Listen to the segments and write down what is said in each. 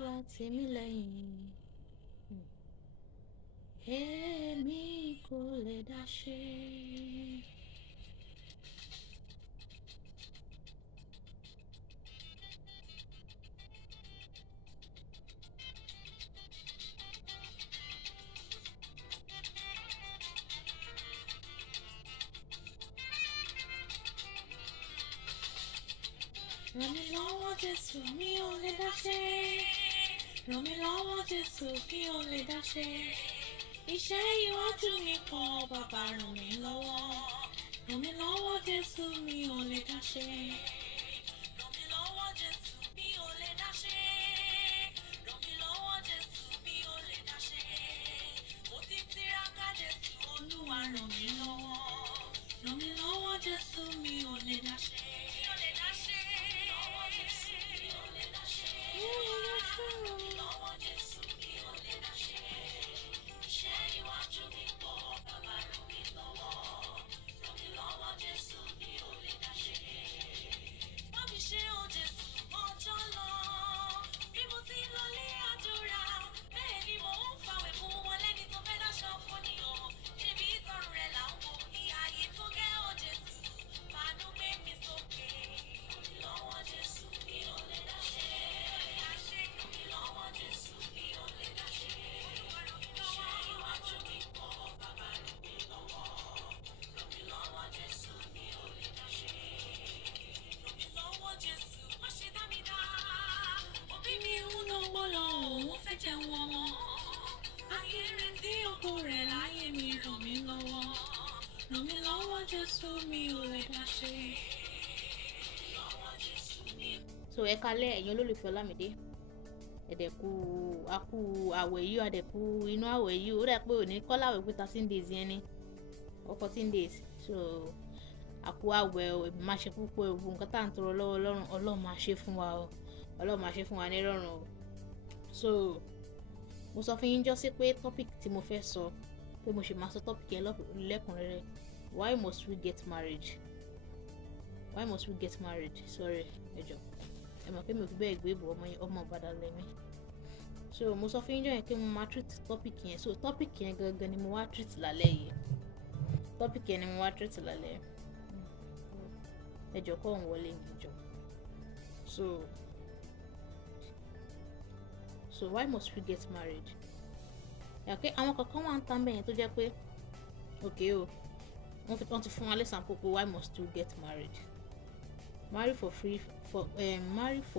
Olúwa tì mí lẹ́yìn. Èmi kò lè dá ṣe. Ràn mí lọ́wọ́ Jésù, mi ò lè dá ṣe. Ràn mí lọ́wọ́ Jésù, mi ò lè dá ṣe. Iṣẹ́ iwájú mi pọ̀, bàbá ràn mí lọ́wọ́. Ràn mí lọ́wọ́ Jésù, mi ò lè dá ṣe. Ràn mí lọ́wọ́ Jésù, mi ò lè dá ṣe. Ràn mí lọ́wọ́ Jésù, mi ò lè dá ṣe. Mo ti tiraka Jésù, Olúwa ràn mí lọ́wọ́. Ràn mí lọ́wọ́ Jésù, mi ò lè dá ṣe. Mi ò lè dá ṣe. Lọ́wọ́ Jésù, mi ò lè dá ṣe. Mi ò lè dá ṣe. Lọ́wọ́ Jésù, mi ò lè dá ṣe. Iṣẹ́ iwájú mi pọ̀, bàbá ràn mí lọ́wọ́. Ràn mí lọ́wọ́ Jésù, mi ò lè dá ṣe. Bá mi ṣe o Jésù, ọjọ́ lọ. Bí mo ti lọ lé àdúrà, bẹ́ẹ̀ ni mò ń fàwẹ̀ fún wọn lẹ́ni tó fẹ́ dáṣọ fún ni o. Ṣebí ìtọrùn rẹ̀ là ń wo ìhà yìí tó gẹ́ o Jésù. Fàánú gbé mi sókè. Ràn mí lọ́wọ́ Jésù, mi ò lè dá ṣe. Ràn mí lọ́wọ́ Jésù, mi ò lè dá ṣe. Iṣẹ́ iwájú mi pọ̀, bàbá ràn mí lọ́wọ́. Ràn mí lọ́wọ́ Jésù, mi ò lè dá ṣe. Ràn mí lọ́wọ́ Jésù, má ṣe dá mi dá. Òbí mi ń náwó lọ, òun fẹ́ jẹun ọmọ. Ayé rẹ̀ tí ògo rẹ̀ láyé mi, ràn mí lọ́wọ́. Ràn mí lọ́wọ́ Jésù, mi ò lè dá ṣe. So ẹ kálẹ́ ẹ̀yin olólùfẹ́ Ọlámídé, ẹ̀dẹ̀kú akú àwẹ̀ yìí, ẹ̀dẹ̀kú inú àwẹ̀ yìí, ó dẹ̀ pé òní kọ́lá àwẹ̀ pé 13 days yẹn ni or 14 days. So àkú àwẹ̀ o, èmi máa ṣe púpọ̀ ewu nǹkan tá à ń tọrọ lọ́wọ́ Ọlọ́run, Ọlọ́run máa ṣe fún wa o, Ọlọ́run máa ṣe fún wa ní ìrọ̀rùn o. So mo sọ fún yín jọ́sí pé topic tí mo fẹ́ sọ, pé mo ṣe máa sọ topic yẹn lẹ́kùnrẹ́rẹ́. Why must we get married? Why must we get married? Sorry, ẹ jọ̀ọ́. Ẹ mọ̀ pé mi ò fi bẹ́ẹ̀ gbé ìbò ọmọ Ìbàdàn lẹ́mí. So mo sọ fún yín jọ́ yẹn pé mo máa treat topic yẹn. So topic yẹn gangan ni mo wá treat lálẹ́ yìí. Topic yẹn ni mo wá treat lálẹ́. Ẹ jọ̀ọ́ kọ́ òun wọlé ní ìjọ. So why must we get married? Okay, àwọn kankan wà ń tán bẹ́ẹ̀ yẹn tó jẹ́ pé okay o, wọ́n ti fún wa lẹ́sàn pé why must we get married? Marry for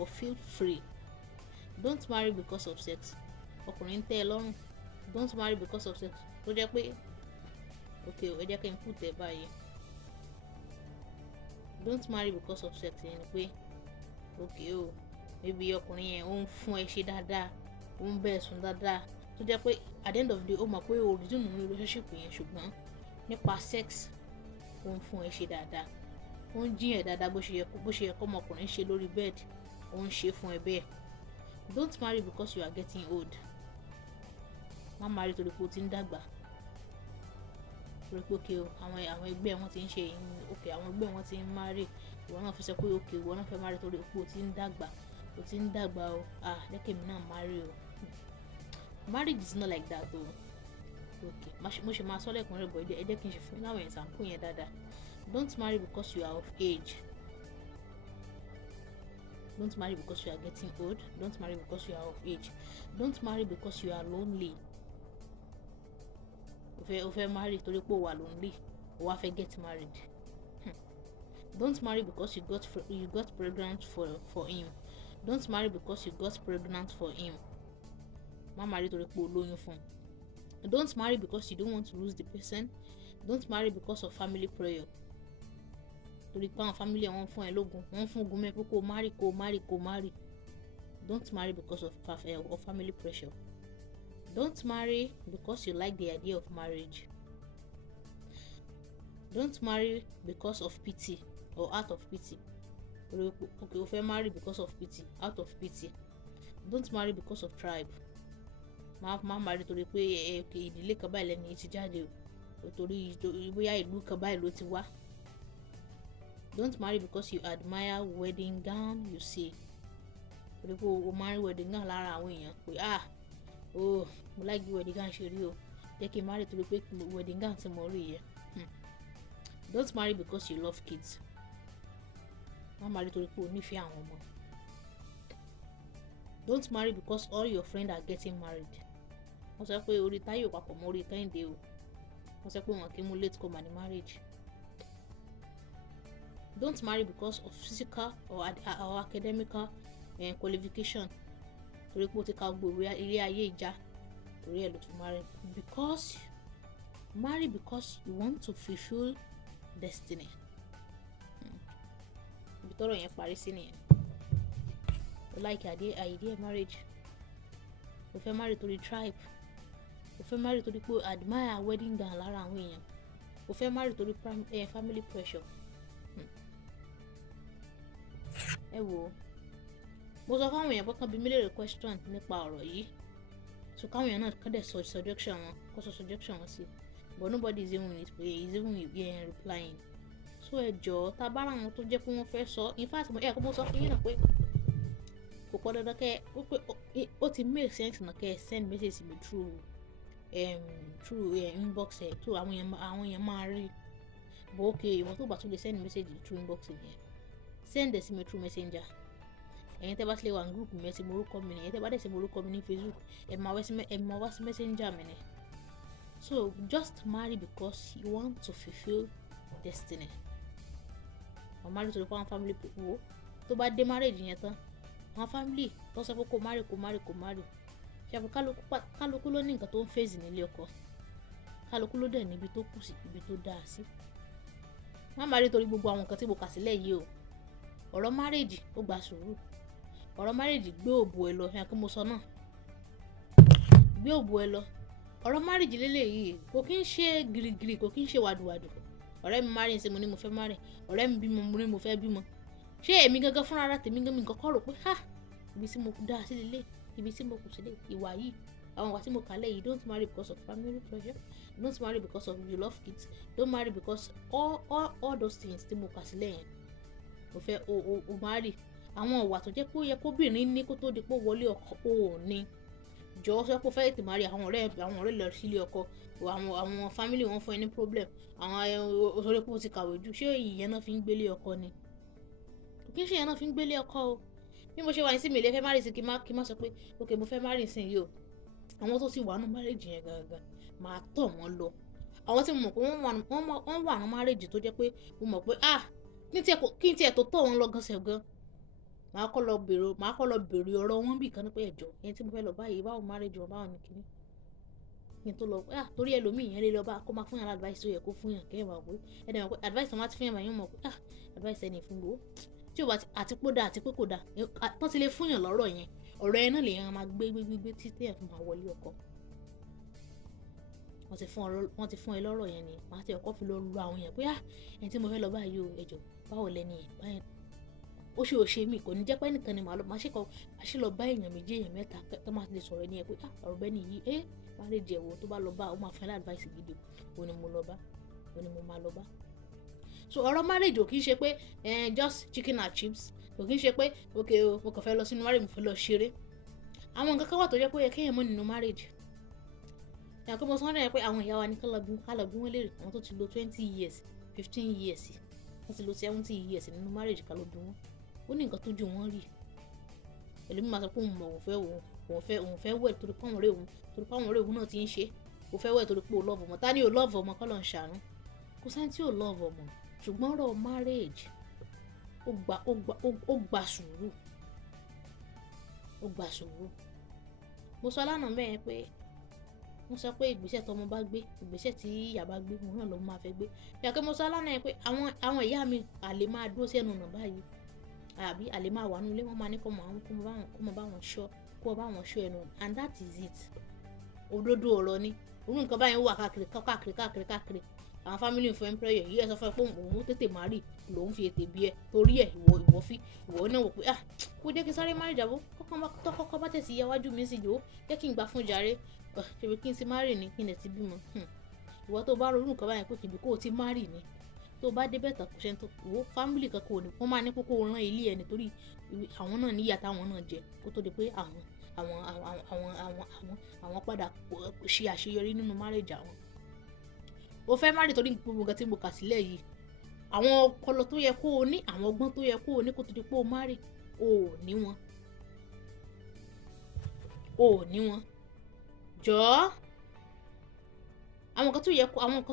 feel free. Don't marry because of sex. Ọkùnrin ń tẹ́ ẹ lọ́rùn. Don't marry because of sex. Tó jẹ́ pé okay o, ẹ jẹ́ kí n put ẹ báyìí. Don't marry because of sex yẹn ni pé okay o, maybe ọkùnrin yẹn ó ń fún ẹ ṣe dáadáa, ó ń bẹ́ẹ̀ sùn dáadáa, tó jẹ́ pé at the end of the day ó mọ̀ pé o rí dùnú ní relationship yẹn, ṣùgbọ́n nípa sex ó ń fún ẹ ṣe dáadáa, ó ń jiyàn dáadáa bó ṣe yẹ kó ọmọkùnrin ṣe lórí bed, ó ń ṣe fún ẹ bẹ́ẹ̀. Don't marry because you are getting old. Má marry torí pé o ti ń dàgbà. Torí pé okay o, àwọn ẹgbẹ́ wọn ti ń ṣe okay, àwọn ẹgbẹ́ wọn ti ń marry, ìwọ náà fi sọ pé okay, ìwọ náà fẹ́ marry torí pé o ti ń dàgbà o. Jẹ́ kí èmi náà marry o. Marriage is not like that o. Okay, mo ṣe máa sọ lẹ́kùnrin bọ̀ ẹ jẹ́ kí n ṣe fún yín láwọn example yẹn dáadáa. Don't marry because you are of age. Don't marry because you are getting old. Don't marry because you are of age. Don't marry because you are lonely. O fẹ́ marry torí pé o wà lonely, o wá fẹ́ get married. Don't marry because you got pregnant for him. Don't marry because you got pregnant for him. Má marry torí pé o lóyún fún. Don't marry because you don't want to lose the person. Don't marry because of family prayer. Torí pé àwọn family wọn fún ẹ lógun, wọ́n fún ogun mẹ́ pé kó marry. Don't marry because of family pressure. Don't marry because you like the idea of marriage. Don't marry because of pity or out of pity. Okay, o fẹ́ marry because of pity, out of pity. Don't marry because of tribe. Má marry torí pé ìdílé kan báyìí lẹ́ni ti jáde o, torí bóyá ìlú kan báyìí ló ti wá. Don't marry because you admire wedding gown you see. torí pé o máa ń rí wedding gown lára àwọn èèyàn pé mo like bí wedding gown ṣe rí o, jẹ́ kí n marry torí pé wedding gown tí mo rí yẹn. Don't marry because you love kids. Má marry torí pé o nífẹ̀ẹ́ àwọn ọmọ. Don't marry because all your friends are getting married. Wọ́n sọ pé orí Táyọ̀ papọ̀ mọ́ orí Kẹ́hìndé o. Wọ́n sọ pé wọn kì í mú late comer ní marriage. Don't marry because of physical or academical qualification. Torí pé o ti ka gbogbo ilé ayé ìjà torí ẹ̀ ló tún marry. Marry because you want to fulfill destiny. Ibi tọ́rọ̀ yẹn parí sí nìyẹn. O like idea marriage. O fẹ́ marry torí tribe. O fẹ́ marry torí pé admire wedding gown lára àwọn èèyàn. O fẹ́ marry torí family pressure. Ẹ wò ó, mo sọ fáwọn èèyàn pé kán bi mí léèrè question nípa ọ̀rọ̀ yìí, so káwọn èèyàn náà kọ́ dẹ̀ sọ suggestion wọn sí, but nobody is even replying. So ẹ jọ̀ọ́, tá a bá ra àwọn tó jẹ́ pé wọ́n fẹ́ sọ, in fact kó mo sọ fún yín náà pé kò pọ̀ dandan kẹ́ ó ti make sense náà kẹ́ send message mi through inbox ẹ̀ tó àwọn èèyàn máa rí, but okay ìwọ̀n tó bá tún lè send message through inbox yẹn send ẹ̀ sí mi through messenger. Ẹ̀yin tẹ́ bá tilẹ̀ wà ní group mi ẹ ti mọ orúkọ mi ni, ẹ̀yin tẹ́ bá dẹ̀ ti mọ orúkọ mi ní Facebook ẹ máa wá sí messenger mi ni. So just marry because you want to fulfill destiny. Wọ́n marry torí pé àwọn family wo tó bá dé marriage yẹn tán àwọn family tó sọ pé kó marry ṣàbí kálukú ló ní nǹkan tó ń face nílé ọkọ, kálukú ló dẹ̀ níbi tó kù sí, ibi tó dáa sí. Má marry torí gbogbo àwọn nǹkan tí mo kà sílẹ̀ yìí o. Ọ̀rọ̀ marriage ó gba sùúrù. Ọ̀rọ̀ marriage gbé òbò ẹ lọ, yẹn kí mo sọ náà, gbé òbò ẹ lọ. Ọ̀rọ̀ marriage lélẹ́yìí kò kí ń ṣe gírígírí, kò kí ń ṣe wàdùwàdù. Ọ̀rẹ́ mi marry ṣe mo ní mo fẹ́ marry, ọ̀rẹ́ mi bímọ mo ní mo fẹ́ bímọ. Ṣé èmi gangan fúnra ara tèmi gan mi kọ́kọ́ rò pé ibi tí mo dá sí lélẹ̀, ibi tí mo kù sílẹ̀, ìwà yìí, àwọn ìwà tí mo kà lẹ́yìn. Don't marry because of family pressure. Don't marry because of you love kids. Don't marry because all those things tí mo kà sílẹ̀ yẹn. Mo fẹ́ o marry àwọn ìwà tó jẹ́ pé ó yẹ kóbìnrin ní kó tó di pé wọlé ọkọ ò ní. Jọ̀ọ́ sọ pé ó fẹ́ tètè marry àwọn ọ̀rẹ́ lọ sílé ọkọ, àwọn family wọn fún ẹ ní problem, àwọn òṣèré pé ó ti kàwé jù, ṣé ìyẹn náà fi ń gbélé ọkọ ni? Kò kí ń ṣe ìyẹn náà fi ń gbélé ọkọ o. Bí mo ṣe wà ní sí mi lè fẹ́ marry sí kí má sọ pé okay mo fẹ́ marry sí yìí o. Àwọn tó ti wà nínú marriage yẹn gangan máa tọ̀ wọ́n lọ. Àwọn tí mo mọ̀ pé wọ́n wà nínú marriage tó jẹ́ pé mo mọ̀ pé kí n tiẹ̀ tó tọ̀ wọ́n lọ gan. Màá kọ́ lọ bèrè ọ̀rọ̀ wọn bí kan ní pé ẹ̀jọ̀ ẹni tí mo fẹ́ lọ báyìí báwo marriage wọn báwo ni kíní. Kí n tó lọ torí ẹlòmíì yẹn lè lọ bá kó máa fún yàn advice tó yẹ kó fún yàn kẹ́yìn máa pé ẹni mọ̀ pé advice tó máa ti fún yàn máa yàn mọ̀ pé advice ẹni fún gbòó tí ó bá àti pé ó dáa àti pé kò dáa tán ti lè fún yàn lọ́rọ̀ yẹn ọ̀rọ̀ yẹn náà lè yàn máa gbé títí ẹ̀ fún máa wọlé ọkọ. Wọ́n ti fún ẹ lọ́rọ̀ yẹn ni màá ti ọkọ fi lọ lu àwọn yẹn pé ẹni tí mo fẹ́ lọ báyìí o ẹ̀jọ̀ báwo lẹ́ni yẹn báyẹn ó ṣe mí kò ní jẹ́ pé nìkan ni màá ṣe lọ bá èèyàn méjì èèyàn mẹ́ta tó máa ti lè sọ̀rọ̀ ẹni yẹn pé ọ̀rọ̀ bẹ́ẹ̀ ni yìí má lè jẹ́ wo tó bá lọ bá ó máa fẹ́ lá advice gidi òun ni mo máa lọ bá. So ọ̀rọ̀ marriage ò kì í ṣe pé just chicken and chips, kò kì í ṣe pé okay o mo kàn fẹ́ lọ sínú marriage mo fẹ́ lọ ṣeré. Àwọn nǹkan kan wà tó jẹ́ pé ó yẹ kéèyàn mọ̀ nínú marriage. Ìyá kó mo sọ ọ́nà yẹn pé àwọn ìyá wa ní ká lọ bí wọ́n léèrè àwọn tó ti lo 20 years 15 years wọ́n ti lo 70 years nínú marriage ká lọ bí wọ́n. Ó ní nǹkan tó ju wọ́n rí. Ẹlòmíì máa sọ pé òun fẹ́ wẹ̀ torí pé àwọn ọ̀rẹ́ òun náà ti ń ṣe. Ó fẹ́ wẹ̀ torí pé ó love ọmọ. Ta ni ó love ọmọ kọ́ ló ń ṣàánú? Kò sẹ́ni tí ó love ọmọ. Ṣùgbọ́n ọ̀rọ̀ marriage ó gba sùúrù. Mo sọ lánàá mẹ́rin pé wọ́n sọ pé ìgbésẹ̀ tọmọ bá gbé ìgbésẹ̀ tí ìyá bá gbé òun náà ló máa fẹ́ gbé. Ìyá kí mo sọ lánàá yẹn pé àwọn ìyá mi àlè máa dúró sí ẹnu ọ̀nà báyìí àbí àlè máa wà nínú ilé wọn máa ní kó mọ bá wọn ṣọ́ ẹnu and that is it. Òdodo ọ̀rọ̀ ni orú nǹkan báyìí wà káàkiri àwọn family fún employer yìí ẹ sọ fún ẹ pé òun tètè marry lòun fi ètè bí ẹ torí ẹ ìwọ náà wò pé kó jẹ́ kí sáré marry jàbó kọ́kọ́ bá tẹ̀sí iwájú mi sì jò jẹ́ kí n gbà fún jàre ṣèbí kí n ti marry ni kí n lè ti bímọ. Ìwọ tó bá ronú nǹkan báyìí pé kìbí kó o ti marry ni tó bá débẹ̀ tán kò ṣe tó wo family kankan ò ní wọ́n máa ní kókó rán ilé ẹ̀ nítorí àwọn náà níyà táwọn náà jẹ kó tó di pé àwọn padà ṣe àṣeyọrí nínú marriage àwọn. o fẹ́ marry torí gbogbo nǹkan tí mo kà sílẹ̀ yìí àwọn ọpọlọ tó yẹ kó o ní àwọn ọgbọ́n tó yẹ kó o ní kó tó di pé o marry o ò ní wọn jọ̀ọ́ àwọn nǹkan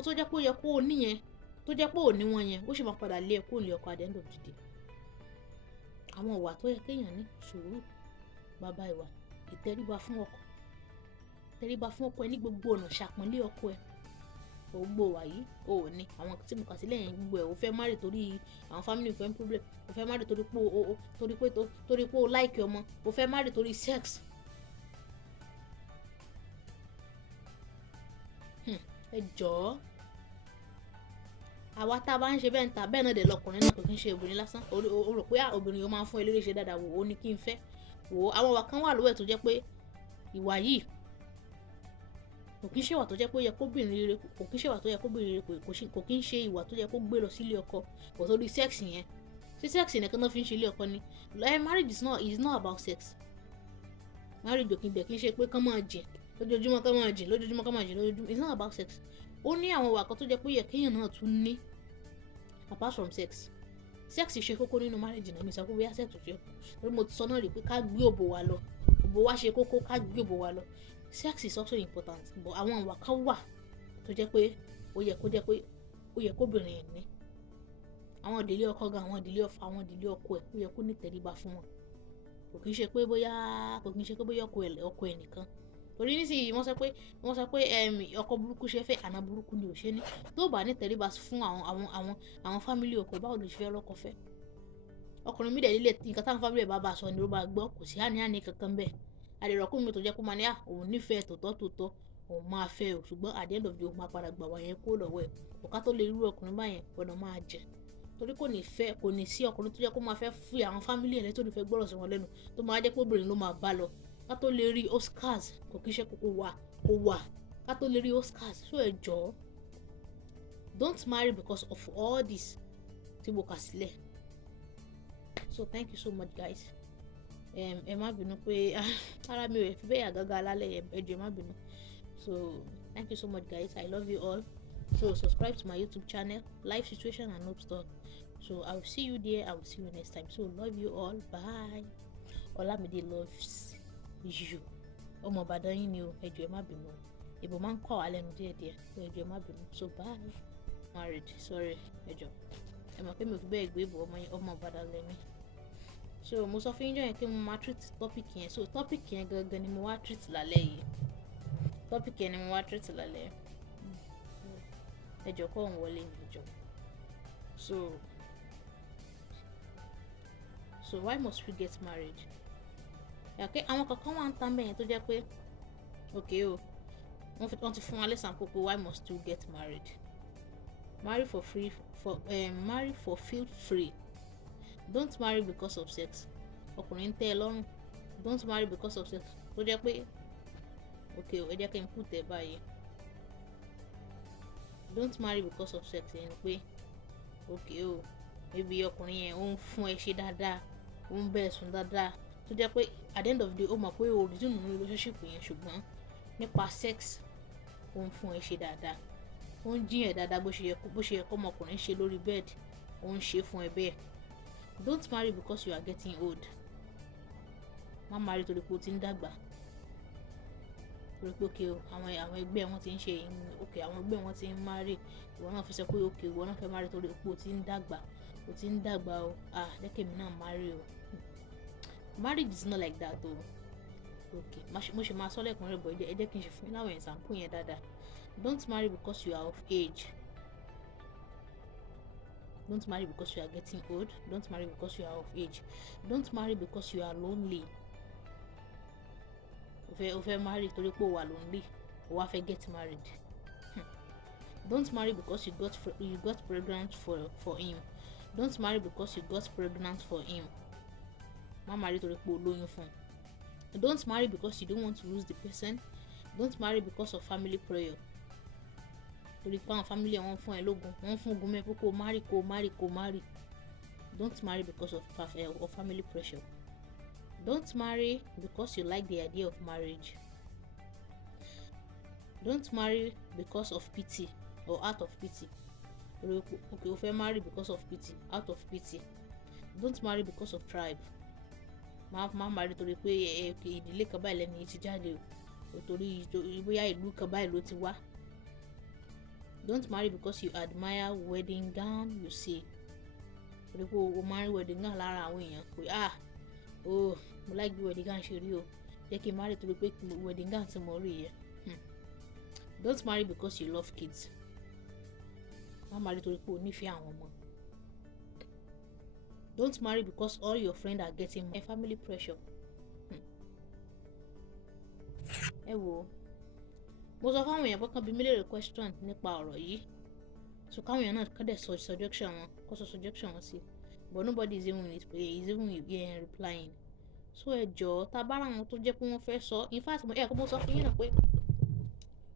tó jẹ́ pé ó yẹ kó o ní yẹn tó jẹ́ pé ò ní wọn yẹn ó sì máa padà lé ẹ kó lè ọkọ at the end of the day. àwọn ìwà tó yẹ kéèyàn ní sùúrù bàbá ìwà ìtẹríba fún ọkọ ẹ ní gbogbo ọ̀nà ṣàpọ́nlé ọkọ ẹ gbogbo wà yìí ò ní àwọn tí mo kà sílẹ̀ yẹn gbogbo ẹ̀ o fẹ́ marry torí àwọn family friend problem o fẹ́ marry torí pé o like ọmọ o fẹ́ marry torí sex. ẹ jọ̀ọ́ àwa tá a bá ń ṣe bẹ́ẹ̀ ń ta bẹ́ẹ̀ náà dẹ̀ lọkùnrin náà kò kí ń ṣe obìnrin lásán o rò pé obìnrin yóò máa ń fún eléré ṣe dáadáa wò ó ní kí n fẹ́ wò ó àwọn ìwà kan wà lówẹ̀ tó jẹ́ pé ìwà yìí kò kí ń ṣe ìwà tó jẹ́ pé ó yẹ kóbìnrin rere kò kí ń ṣe ìwà tó yẹ kóbìnrin rere kò kí ń ṣe ìwà tó yẹ kó gbé lọ sílé ọkọ kò tó di sex yẹn sí sex nìkan náà fi ń ṣe ilé ọkọ ni marriage is not about sex. marriage òkè ibẹ̀ kì í ṣe pé kán máa jìn lójoojúmọ́ lójoojúmọ́ it's not about sex. ó ní àwọn ìwà kan tó jẹ́ pé yẹ kéèyàn náà tún ní apart from sex ṣe kókó nínú marriage náà mi sọ pé bóyá sex ò ṣe kó torí mo ti sọ náà rí pé ká gbé òbò wa lọ òbò wa ṣe kókó ká gbé òbò wa lọ sex is also important but àwọn ìwà kan wà tó jẹ́ pé ó yẹ kóbìnrin ní àwọn ìdílé ọkọ gan àwọn ìdílé ọkọ ẹ̀ ó yẹ kó ní tẹríba fún wọn kò kí ń ṣe pé bóyá ọkọ ẹ̀ nìkan torí nísìnyí wọ́n sọ pé ọkọ burúkú ṣe fẹ́ àná burúkú ni ò ṣe ní tó bá ní tẹríba fún àwọn fámílì ọkọ báwo ló ṣe fẹ́ lọ́kọ fẹ́ ọkùnrin mi dẹ̀ lílẹ̀ nǹkan táwọn fámílì bá bá sọ ni ló bá gbọ́ kò sí àní kankan bẹ́ẹ̀ àdèrọ̀kùnrin mi tó jẹ́ kó máa ní òun nífẹ̀ẹ́ tòótọ́ òun máa fẹ́ o ṣùgbọ́n at the end of the day òun máa padà gbà wá yẹn kó lọ́wọ́ ẹ̀ ọ̀ká tó lè rú ọkùnrin báyẹn ọ̀nà máa jẹ torí kò ní sí ọkùnrin tó jẹ́ kó máa fẹ́ fi àwọn fámílì ẹ̀ lẹ́tọ́ ní fẹ́ gbọ́rọ̀ sí wọn lẹ́nu tó máa jẹ́ pé obìnrin ló máa bá lọ ká tó lè rí Oscars kò kí ṣe kókó wà ká tó lè rí Oscars so ẹ jọ̀ọ́ don't marry because of all this tí mo kà sílẹ̀ so thank you so much guys ẹ má bínú pé ara mi ò fi bẹ́ẹ̀ àgágá alálẹ̀ ẹ jọ̀ọ́ ẹ má bínú so thank you so much guys I love you all so subscribe to my YouTube channel Life Situation and Hope Talk so I will see you there I will see you next time so love you all bye Olamide loves you ọmọ Ìbàdàn yín ni o ẹ jọ̀ọ́ ẹ má bínú ìbò máa ń kọ́ wa lẹ́nu díẹ̀díẹ̀ ẹ jọ̀ọ́ ẹ má bínú so bye married sorry ẹ jọ̀ọ́ ẹ mọ̀ pé mi ò fi bẹ́ẹ̀ gbé ìbò ọmọ Ìbàdàn lẹ́mí so mo sọ fún yín jọ yẹn pé mo máa treat topic yẹn so topic yẹn gangan ni mo wá treat lálẹ́ yìí ẹ jọ̀ọ́ kọ́ òun wọlé ní ìjọ so why must we get married? Okay, àwọn kankan wà ń tán bẹ́ẹ̀ yẹn tó jẹ́ pé okay o wọ́n ti fún wa lẹ́sàn pé why must we get married? Marry for feel free. Don't marry because of sex. ọkùnrin tẹ́ ẹ lọ́rùn don't marry because of sex tó jẹ́ pé okay o ẹ jẹ́ kí n put ẹ báyìí don't marry because of sex yẹn pé okay o maybe ọkùnrin yẹn ó ń fún ẹ ṣe dáadáa ó ń bẹ́ẹ̀ sùn dáadáa tó jẹ́ pé at the end of the day ó mọ̀ pé o resume nínú relationship yẹn ṣùgbọ́n nípa sex ó ń fún ẹ ṣe dáadáa ó ń jiyàn dáadáa bó ṣe yẹ kó ọmọkùnrin ṣe lórí bed ó ń ṣe fún ẹ bẹ́ẹ̀. Don't marry because you are getting old. Má marry torí pé o ti ń dàgbà torí pé okay o àwọn ẹgbẹ́ wọn ti ń ṣe okay àwọn ẹgbẹ́ wọn ti ń marry ìwọ náà fi sọ pé okay ìwọ náà fẹ́ marry torí pé o ti ń dàgbà o jẹ́kẹ̀ mi náà marry o. Marriage is not like that o okay mo ṣe máa sọ lẹ́kùnrin rẹ̀ bọ̀ ẹ jẹ́ kí n ṣe fún yín láwọn example yẹn dáadáa. Don't marry because you are of age. Don't marry because you are getting old. Don't marry because you are of age. Don't marry because you are lonely. O fẹ́ marry torí pé o wà lonely o wá fẹ́ get married. Don't marry because you got pregnant for him. Don't marry because you got pregnant for him. Má marry torí pé o lóyún fún. Don't marry because you don't want to lose the person. Don't marry because of family prayer. torí pé àwọn family wọn fún ẹ lógun, wọ́n fún ogun mẹ́ pé kó marry. Don't marry because of family pressure. Don't marry because you like the idea of marriage. Don't marry because of pity or out of pity. Okay, o fẹ́ marry because of pity, out of pity. Don't marry because of tribe. Má marry torí pé ìdílé kan báyìí lẹ́ni ti jáde o, torí bóyá ìlú kan báyìí ló ti wá. Don't marry because you admire wedding gown you see. Torí pé o marry wedding gown lára àwọn èèyàn pé mo like bí wedding gown ṣe rí o, jẹ́ kí n marry torí pé wedding gown tí mo rí yẹn. Don't marry because you love kids. Má marry torí pé o nífẹ̀ẹ́ àwọn ọmọ. Don't marry because all your friends are getting family pressure. Ẹ wo, mo sọ fáwọn èèyàn kan bí mi lè question nípa ọ̀rọ̀ yìí, so káwọn èèyàn náà kọ́ dẹ̀ sọ suggestion wọn sí, but nobody is even replying. So ẹ jọ̀ọ́, tá a bá ra àwọn tó jẹ́ pé wọ́n fẹ́ sọ, in fact mo sọ fún yín náà pé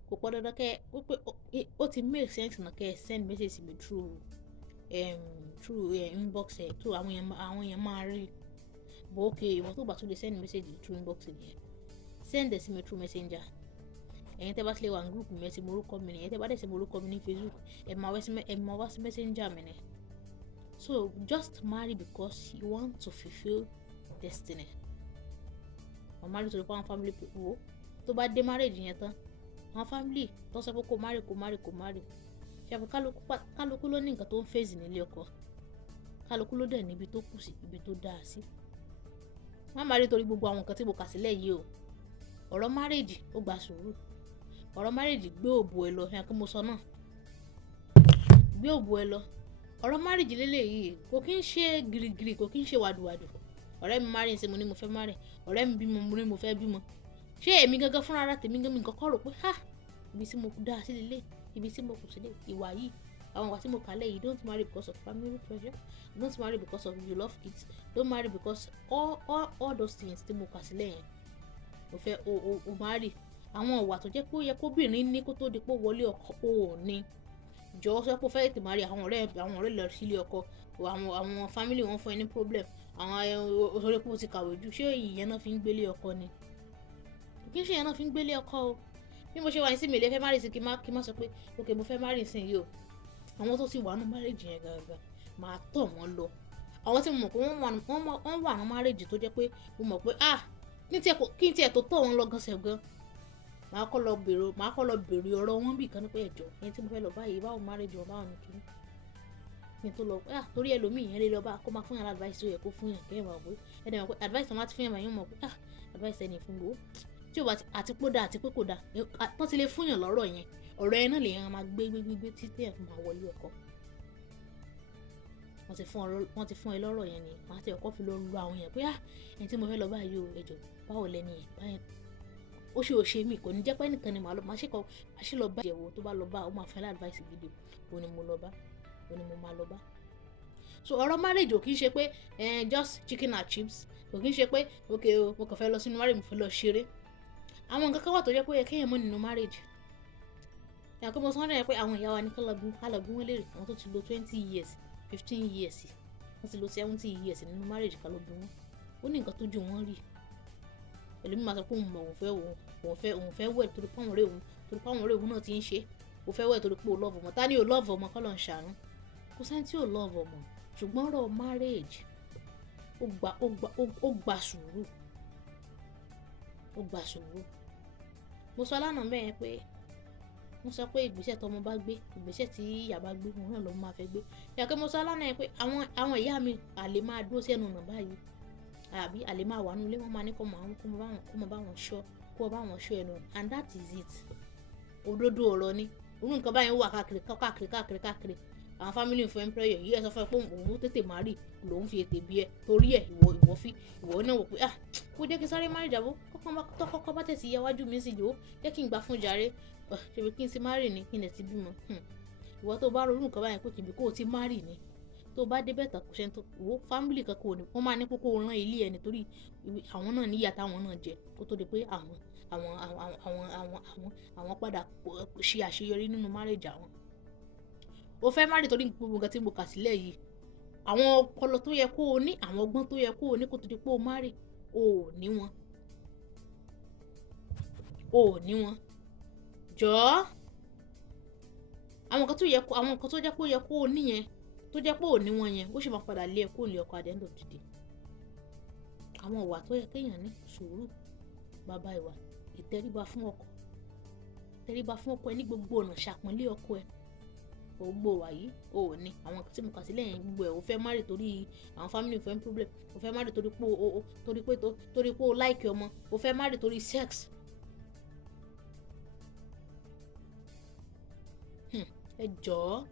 kò pọ̀ dandan kẹ́ wípé ó ti make sense náà kẹ́ send message mi through inbox ẹ̀ tó àwọn èèyàn máa rí, but okay ìwọ tó bá tún lè send message through inbox nìyẹn, send ẹ̀ sí mi through messenger. Ẹ̀yin tẹ́ bá tilẹ̀ wà ní group mi ẹ ti mọ orúkọ mi nìyẹn, tẹ́ bá dẹ̀ ti mọ orúkọ mi ní Facebook ẹ máa wá sí messenger mi ni. So just marry because you want to fulfill destiny. Or marry to the power family people. Tó bá dé marriage yẹn tán, àwọn family tó sọ pé kó marry. Ṣé kálukú ló ní nǹkan tó ń face nílé ọkọ. Kálukú ló dẹ̀ níbi tó kù sí, ibi tó dáa sí. Má marry torí gbogbo àwọn nǹkan tí mo kà sílẹ̀ yìí o. Ọ̀rọ̀ marriage ó gba sùúrù. Ọ̀rọ̀ marriage gbé òbò ẹ lọ, yẹn kí mo sọ náà. Gbé òbò ẹ lọ. Ọ̀rọ̀ marriage lélẹ́yìí kò kí ń ṣe gírígírí, kò kí ń ṣe wàdùwàdù. Ọ̀rẹ́ mi marry ṣe mo ní mo fẹ́ marry. Ọ̀rẹ́ mi bímọ mo ní mo fẹ́ bímọ. Ṣé èmi gangan fúnra ara tèmi gangan kọ́kọ́ rò pé ibi tí mo dá sí lélẹ̀, ibi tí mo kù sílẹ̀, ìwà yìí, àwọn ìwà tí mo kà lẹ́yìn. Don't marry because of family pressure. Don't marry because of you love kids. Don't marry because all those things tí mo kà sílẹ̀ yẹn. O fẹ́ o marry. Àwọn ìwà tó jẹ́ pé ó yẹ kóbìnrin ní kó tó di pé wọlé ọkọ ò ní. Jọ̀ọ́ sọ pé o fẹ́ tètè marry àwọn ọ̀rẹ́ lọ sílé ọkọ, àwọn family wọn fún ẹ ní problem, àwọn òṣèré pé o ti kàwé jù, ṣé ìyẹn náà fi ń gbélé ọkọ ni? Kì í ṣe ìyẹn náà fi ń gbélé ọkọ o. Bí mo ṣe wà ní sí mi lè fẹ́ marry sí kí má sọ pé okay mo fẹ́ marry sí yìí o. Àwọn tó ti wà nínú marriage yẹn gangan máa tọ̀ wọ́n lọ. Àwọn tí mo mọ̀ pé wọ́n wà nínú marriage tó jẹ́ pé mo mọ̀ pé kí n tiẹ̀ tó tọ̀ wọ́n lọ gan-an gan. Màá kọ́ lọ bèrè ọ̀rọ̀ wọn bí kan pé ẹjọ́ ẹni tí mo fẹ́ lọ báyìí báwo marriage wọn báwo ni kí n tó lọ torí ẹlòmíì yẹn lè lọ bá kó máa fún yàn advice tó yẹ kó fún yàn kẹ́yìn wà pé ẹni mọ̀ pé advice tó máa ti fún yàn máa yín mọ̀ pé advice ẹni fún gbòó tí o bá àti pé ó dáa àti pé kò dáa tó ti lè fún yàn lọ́rọ̀ yẹn ọ̀rọ̀ ẹ náà lè yàn máa gbé títí ẹ̀ fún máa wọlé ọkọ. Wọ́n ti fún ẹ lọ́rọ̀ yẹn ni màá ti ọkọ fi lọ lu àwọn yẹn pé ẹni tí mo fẹ́ lọ báyìí o ẹjọ́ báwo lẹ́ni yẹn báyẹn ó ṣe mí kò ní jẹ́ pé nìkan ni màá ṣe lọ bá ìyẹ̀wò tó bá lọ bá ó máa fẹ́ advice gidi òun ni mo máa lọ bá. So ọ̀rọ̀ marriage ò kì í ṣe pé just chicken and chips, kò kì í ṣe pé okay o mo kàn fẹ́ lọ sínú marriage mo fẹ́ lọ ṣeré. Àwọn nǹkan kan wà tó jẹ́ pé ó yẹ kéèyàn mọ̀ nínú marriage. Yàtọ̀ mo sọ náà pé àwọn ìyá wa ní ká lọ bí wọ́n lérè àwọn tó ti lo 20 years 15 years wọ́n ti lo 70 years nínú marriage ká lọ bí wọ́n ó ní nǹkan tó ju wọ́n rí. Ẹlòmíì máa sọ pé òun fẹ́ wẹ̀ torí pé àwọn ọ̀rẹ́ òun náà ti ń ṣe òun fẹ́ wẹ̀ torí pé ó love ọmọ. Ta ni ò love ọmọ kọ́ ló ń ṣàánú? Kò sẹ́ni tí ò love ọmọ, ṣùgbọ́n ọ̀rọ̀ marriage ó gba sùúrù. Mo sọ lánàá mẹ́rin pé mo sọ pé ìgbésẹ̀ tọmọ bá gbé ìgbésẹ̀ tí ìyá bá gbé òun náà ló máa fẹ́ gbé. Yàtọ̀ mo sọ lánàá yẹn pé àwọn ìyá mi àlè máa dúró sí ẹnu ọ̀nà báyìí àbí àlè máa wà nínú ilé wọn máa ní kó bá wọn ṣọ́ ẹnu and that is it. Òdodo ọ̀rọ̀ ni òun nǹkan báyìí wà káàkiri àwọn family fún employer yìí ẹ sọ fún ẹ pé òun tètè marry lòun fi ètè bí ẹ torí ẹ ìwọ náà wò pé kó jẹ́ kí sáré marry dàbó kọ́kọ́ bá tẹ̀sí iwájú mi sì jò ó jẹ́ kí n gbà fún jàre ṣèbí kí n ti marry ni kí n lè ti bímọ. Ìwọ tó bá ronú nǹkan báyìí pé kìbí kó o ti marry ni tó bá dé bẹ́ẹ̀ kò ṣe tó wo family kankan ò ní wọ́n máa ní kókó ran ilé ẹ nítorí àwọn náà níyà táwọn náà jẹ kó tó di pé àwọn padà ṣe àṣeyọrí nínú marriage àwọn. O fẹ́ marry torí gbogbo nǹkan tí mo kà sílẹ̀ yìí, àwọn ọpọlọ tó yẹ kó o ní, àwọn ọgbọ́n tó yẹ kó o ní kó tó di pé o marry, o ò ní wọn. Jọ̀ọ́ àwọn nǹkan tó jẹ́ pé ó yẹ kó o ní yẹn, tó jẹ́ pé ò ní wọn yẹn, ó sì máa padà lé ẹ kúrò nílé ọkọ at the end of the day. Àwọn ìwà tó yẹ kéèyàn ní: sùúrù, bàbá ìwà, ìtẹríba fún ọkọ ẹ ní gbogbo ọ̀nà, ṣàpọ́nlé ọkọ ẹ. Gbogbo wà yìí o ò ní. Àwọn nǹkan tí mo kà sílẹ̀ yẹn gbogbo ẹ̀, o fẹ́ marry torí àwọn family fẹ́ problem, o fẹ́ marry torí pé o like ọmọ, o fẹ́ marry torí sex. Ẹ jọ̀ọ́,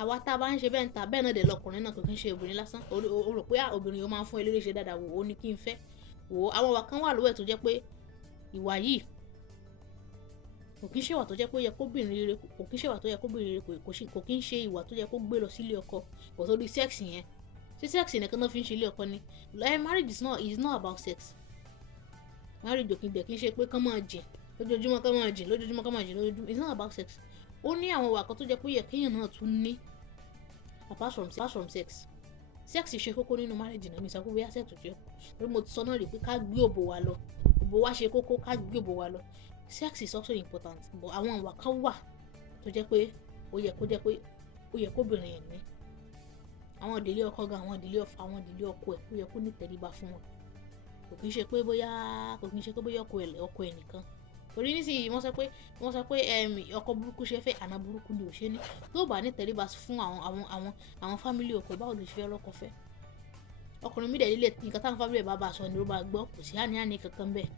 àwa tá a bá ń ṣe bẹ́ẹ̀ ń ta bẹ́ẹ̀ náà dẹ̀ lọkùnrin náà, kò kí ń ṣe obìnrin lásán. O rò pé obìnrin yóò máa ń fún eléré ṣe dáadáa, wò ó ní kí n fẹ́. Wò ó, àwọn ìwà kan wà lọ́wọ́ ẹ̀ tó jẹ́ pé ìwà yìí kò kí ń ṣe ìwà tó jẹ́ pé ó yẹ kóbìnrin rere, kò kí ń ṣe ìwà tó yẹ kóbìnrin rere, kò kí ń ṣe ìwà tó yẹ kó gbé lọ sílé ọkọ. Kò tó di sex yẹn, sí sex nìkan náà fi ń ṣe ilé ọkọ ni. Marriage is not about sex. Marriage ò kí ń ṣe pé kán máa jìn lójoojúmọ́, it's not about sex. Ó ní àwọn ìwà kan tó jẹ́ pé ó yẹ kéèyàn náà tún ní apart from sex. Sex ṣe kókó nínú marriage náà, mi sọ pé bóyá sex ò jẹ́, torí mo ti sọ náà rí pé ká gbé òbò wa lọ, òbò wa ṣe kókó, ká gbé òbò wa lọ. Sex is also important, but àwọn ìwà kan wà tó jẹ́ pé ó yẹ kóbìnrin yẹn ní. Àwọn ìdílé ọkọ gan, àwọn ìdílé ọkọ ẹ̀, ó yẹ kó ní tẹríba fún wọn. Kò kí ń ṣe pé bóyá ọkọ ẹ̀ nìkan. Torí nísìnyí wọ́n sọ pé ọkọ burúkú ṣe fẹ́, àná burúkú ni ò ṣe ní. Tó bá ní tẹríba fún àwọn family ọkọ, báwo ló ṣe fẹ́ rọ́kọ fẹ́? Ọkùnrin mi dẹ̀ lílẹ̀, nǹkan táwọn family ẹ̀ bá sọ ni ó bá gbọ́, kò sí àní kankan bẹ́ẹ̀.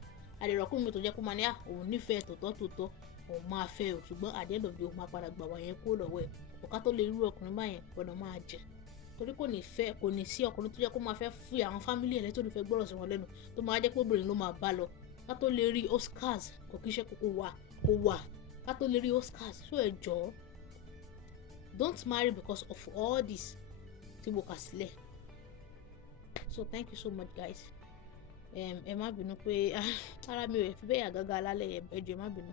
Àdèrọ̀kùnrin mi tó jẹ́ kó máa ní òun nífẹ̀ẹ́ tòótọ́ òun máa fẹ́ o, ṣùgbọ́n at the end of the day òun máa padà gbà wá yẹn kúrò lọ́wọ́ ẹ̀. Ọ̀ká tó lè rú ọkùnrin báyẹn gbọ́dọ̀ máa jẹ. Torí kò ní sí ọkùnrin tó jẹ́ kó máa fẹ́ fi àwọn family ẹ̀ lẹ́tọ́ ní fẹ́ gbọ́rọ̀ sí wọn lẹ́nu, tó máa jẹ́ pé obìnrin ló máa bá lọ. Ká tó lè rí Oscars, kò kí ń ṣe kó wà. Ká tó lè rí Oscars, so ẹ jọ̀ọ́, don't marry because of all this tí mo kà sílẹ̀. So thank you so much guys. Ẹ má bínú pé ara mi ò fi bẹ́ẹ̀ àgágá alálẹ̀ ẹ jọ̀ọ́, ẹ má bínú.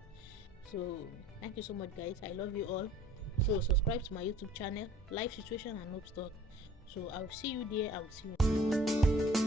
So thank you so much guys, I love you all. So subscribe to my YouTube channel, Life Situation and Hope Talk. So I will see you there.